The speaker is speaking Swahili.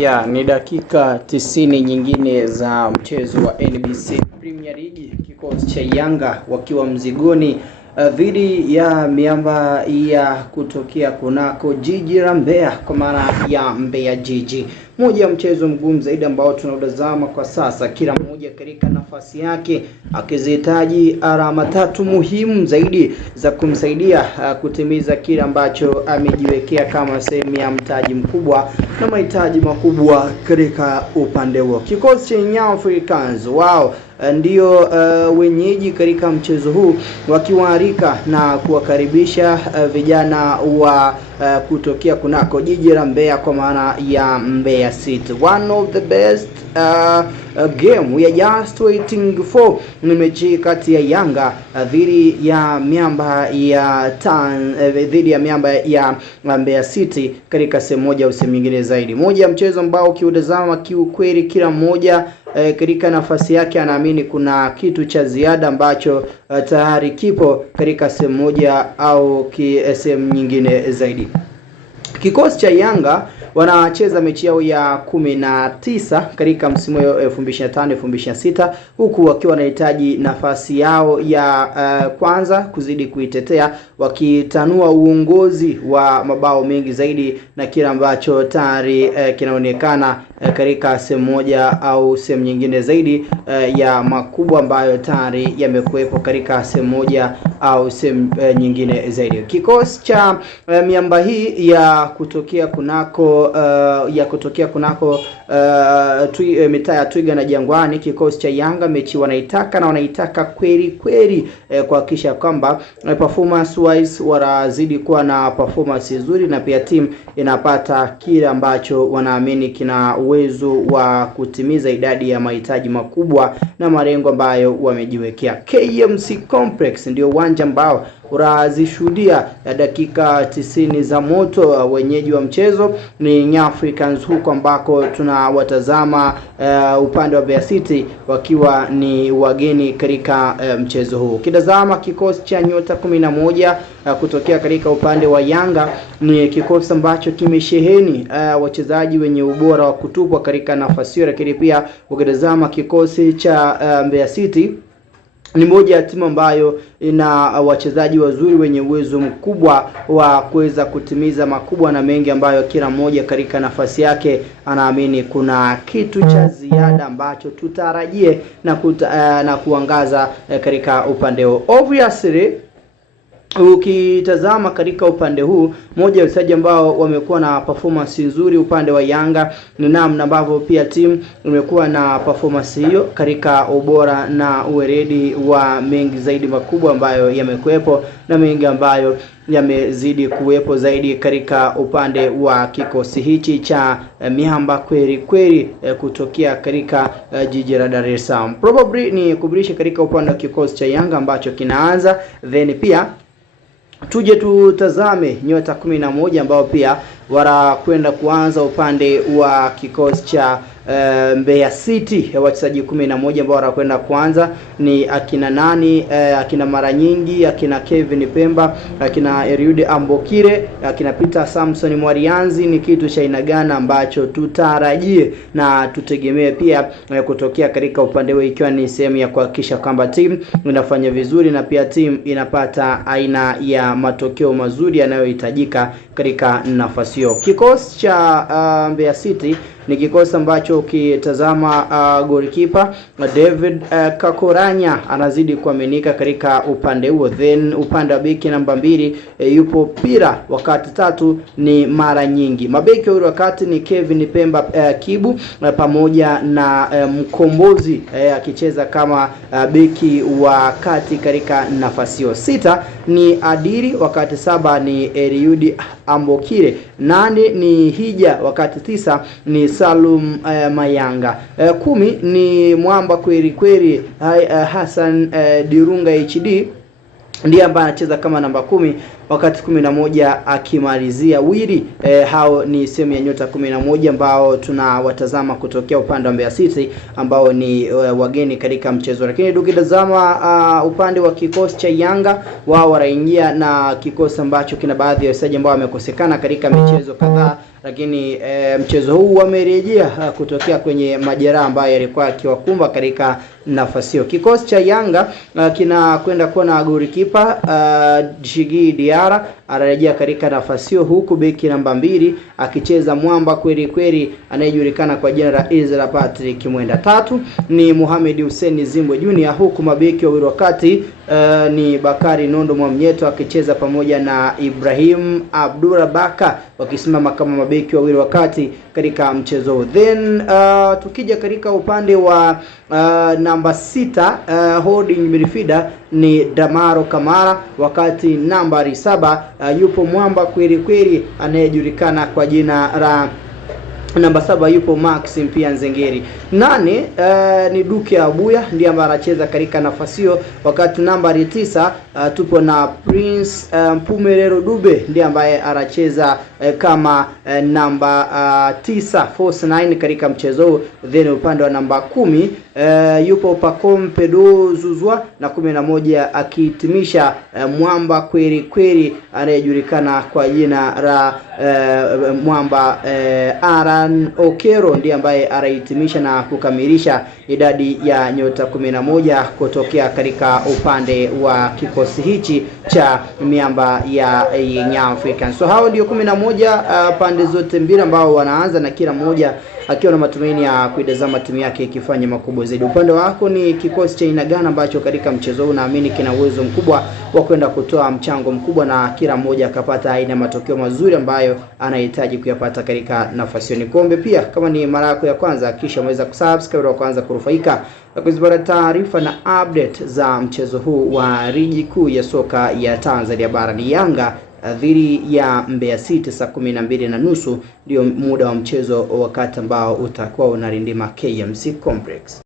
Ya, ni dakika 90 nyingine za mchezo wa NBC Premier League, kikosi cha Yanga wakiwa mzigoni dhidi ya miamba ya kutokea kunako jiji la Mbeya, kwa maana ya Mbeya Jiji. Moja ya mchezo mgumu zaidi ambao tunautazama kwa sasa, kila mmoja katika nafasi yake akizihitaji alama tatu muhimu zaidi za kumsaidia kutimiza kile ambacho amejiwekea kama sehemu ya mtaji mkubwa na mahitaji makubwa katika upande huo. Kikosi cha Young Africans wao ndio wenyeji katika mchezo huu, wakiwaalika na kuwakaribisha vijana wa kutokea kunako jiji la Mbeya, kwa maana ya Mbeya City. One of the best game we are just waiting for ni mechi kati ya Yanga dhidi ya miamba ya miamba ya Mbeya City katika sehemu moja au sehemu nyingine zaidi. Moja ya mchezo ambao kiutazama kiukweli kila mmoja katika nafasi yake anaamini kuna kitu cha ziada ambacho tayari kipo katika sehemu moja au sehemu nyingine zaidi. Kikosi cha Yanga wanacheza mechi yao ya 19 katika msimu wa 2025-2026, huku wakiwa wanahitaji nafasi yao ya kwanza kuzidi kuitetea, wakitanua uongozi wa mabao mengi zaidi na kile ambacho tayari kinaonekana katika sehemu moja au sehemu nyingine zaidi ya makubwa ambayo tayari yamekuwepo katika sehemu moja au sehemu nyingine zaidi. Kikosi cha miamba hii ya kutokea kunako mitaa ya Twiga na Jangwani, kikosi cha Yanga mechi wanaitaka kweli kuhakikisha kwamba performance wise wanazidi kuwa na performance nzuri, na pia team inapata kile ambacho wanaamini kina uwezo wa kutimiza idadi ya mahitaji makubwa na malengo ambayo wamejiwekea. KMC Complex ndio uwanja ambao urazishuhudia dakika 90 za moto. Wenyeji wa mchezo ni Young Africans, huko ambako tunawatazama upande wa Mbeya City wakiwa ni wageni katika mchezo huu. Kitazama kikosi cha nyota 11 kutokea katika upande wa Yanga, ni kikosi ambacho kimesheheni wachezaji wenye ubora wa kutupwa katika nafasi hiyo, lakini pia ukitazama kikosi cha Mbeya City ni moja ya timu ambayo ina wachezaji wazuri wenye uwezo mkubwa wa kuweza kutimiza makubwa na mengi, ambayo kila mmoja katika nafasi yake anaamini kuna kitu cha ziada ambacho tutarajie na kuangaza katika upande huo. Obviously ukitazama katika upande huu, moja ya wachezaji ambao wamekuwa na performance nzuri upande wa Yanga ni namna ambavyo pia timu imekuwa na performance hiyo katika ubora na uweredi wa mengi zaidi makubwa ambayo yamekuepo na mengi ambayo yamezidi kuwepo zaidi katika upande wa kikosi hichi cha miamba kweli kutokea katika jiji la Dar es Salaam. Probably ni kubirisha katika upande wa kikosi cha Yanga ambacho kinaanza, then pia tuje tutazame nyota 11 ambao pia wanakwenda kuanza upande wa kikosi cha Mbeya City. Wachezaji 11 ambao wanakwenda kuanza ni akina nani? Akina mara nyingi, akina Kevin Pemba, akina Eliud Ambokile, akina Peter Samson Mwarianzi. Ni kitu cha aina gani ambacho tutarajie na tutegemee pia kutokea katika upande huo, ikiwa ni sehemu ya kuhakikisha kwamba timu inafanya vizuri na pia timu inapata aina ya matokeo mazuri yanayohitajika katika nafasi hiyo. Kikosi cha Mbeya City ni kikosi ambacho ukitazama goalkeeper David Kakoranya anazidi kuaminika katika upande huo. Then upande wa beki namba 2 yupo Pira, wakati 3 ni mara nyingi. Mabeki wa wakati ni Kevin Pemba Kibu pamoja na Mkombozi akicheza kama beki wa kati katika nafasi hiyo. 6 ni Adiri, wakati 7 ni Eliud Ambokile, 8 ni Hija, wakati 9 ni Salum Mayanga, 10 ni mwamba kweli Hassan Dirunga HD ndiye ambaye anacheza kama namba 10, wakati 11 akimalizia Wili. Hao ni sehemu ya nyota 11 ambao tunawatazama kutokea upande wa Mbeya City ambao ni wageni katika mchezo. Lakini tukitazama upande wa kikosi cha Yanga, wao wanaingia na kikosi ambacho kina baadhi ya wachezaji ambao wamekosekana katika michezo kadhaa lakini mchezo huu wamerejea kutokea kwenye majeraha ambayo yalikuwa akiwakumba katika nafasi hiyo. Kikosi cha Yanga kinakwenda kuwa na golikipa Djigui Diarra anarejea katika nafasi hiyo, huku beki namba 2 akicheza mwamba kweli kweli anayejulikana kwa jina la Israel Patrick Mwenda. 3 ni Mohamed Hussein Zimbwe Junior, huku mabeki wawili wakati ni Bakari Nondo Mwamnyeto akicheza pamoja na Ibrahim Abdullah Baka wakisimama kama mabeki wawili wakati katika mchezo huu. Then tukija katika upande wa namba 6 holding midfielder ni Damaro Kamara, wakati nambari 7 yupo mwamba kweli kweli anayejulikana kwa jina la namba 7 yupo Maxim pia Nzengeri. 8 ni Duke Abuya ndiye ambaye anacheza katika nafasi hiyo, wakati nambari 9 tupo na Prince Mpumelelo Dube ndiye ambaye anacheza kama namba 9 force 9 katika mchezo huu. Then upande wa namba 10 yupo Pacome Pedro Zuzwa na 11 akihitimisha mwamba kweli kweli anayejulikana kwa jina la mwamba Aran Okero ndiye ambaye anahitimisha na kukamilisha idadi ya nyota 11 kutokea katika upande wa kikosi hichi cha miamba ya Young Africans. So hao ndio 11 pande zote mbili ambao wanaanza na kila mmoja akiwa na matumaini ya kuidazama timu yake ikifanya makubwa zaidi. Upande wako ni kikosi cha aina gani ambacho katika mchezo huu naamini kina uwezo mkubwa wa kwenda kutoa mchango mkubwa na kila mmoja akapata aina matokeo mazuri ambayo anahitaji kuyapata katika nafasi hiyo? Nikombe pia kama ni mara yako ya kwanza kisha umeweza kusubscribe na kuanza kurufaika na kuzipata taarifa na update za mchezo huu wa ligi kuu ya soka ya Tanzania bara. Ni Yanga dhidi ya Mbeya City saa 12:30 ndio muda wa mchezo wakati ambao utakuwa unarindima KMC Complex.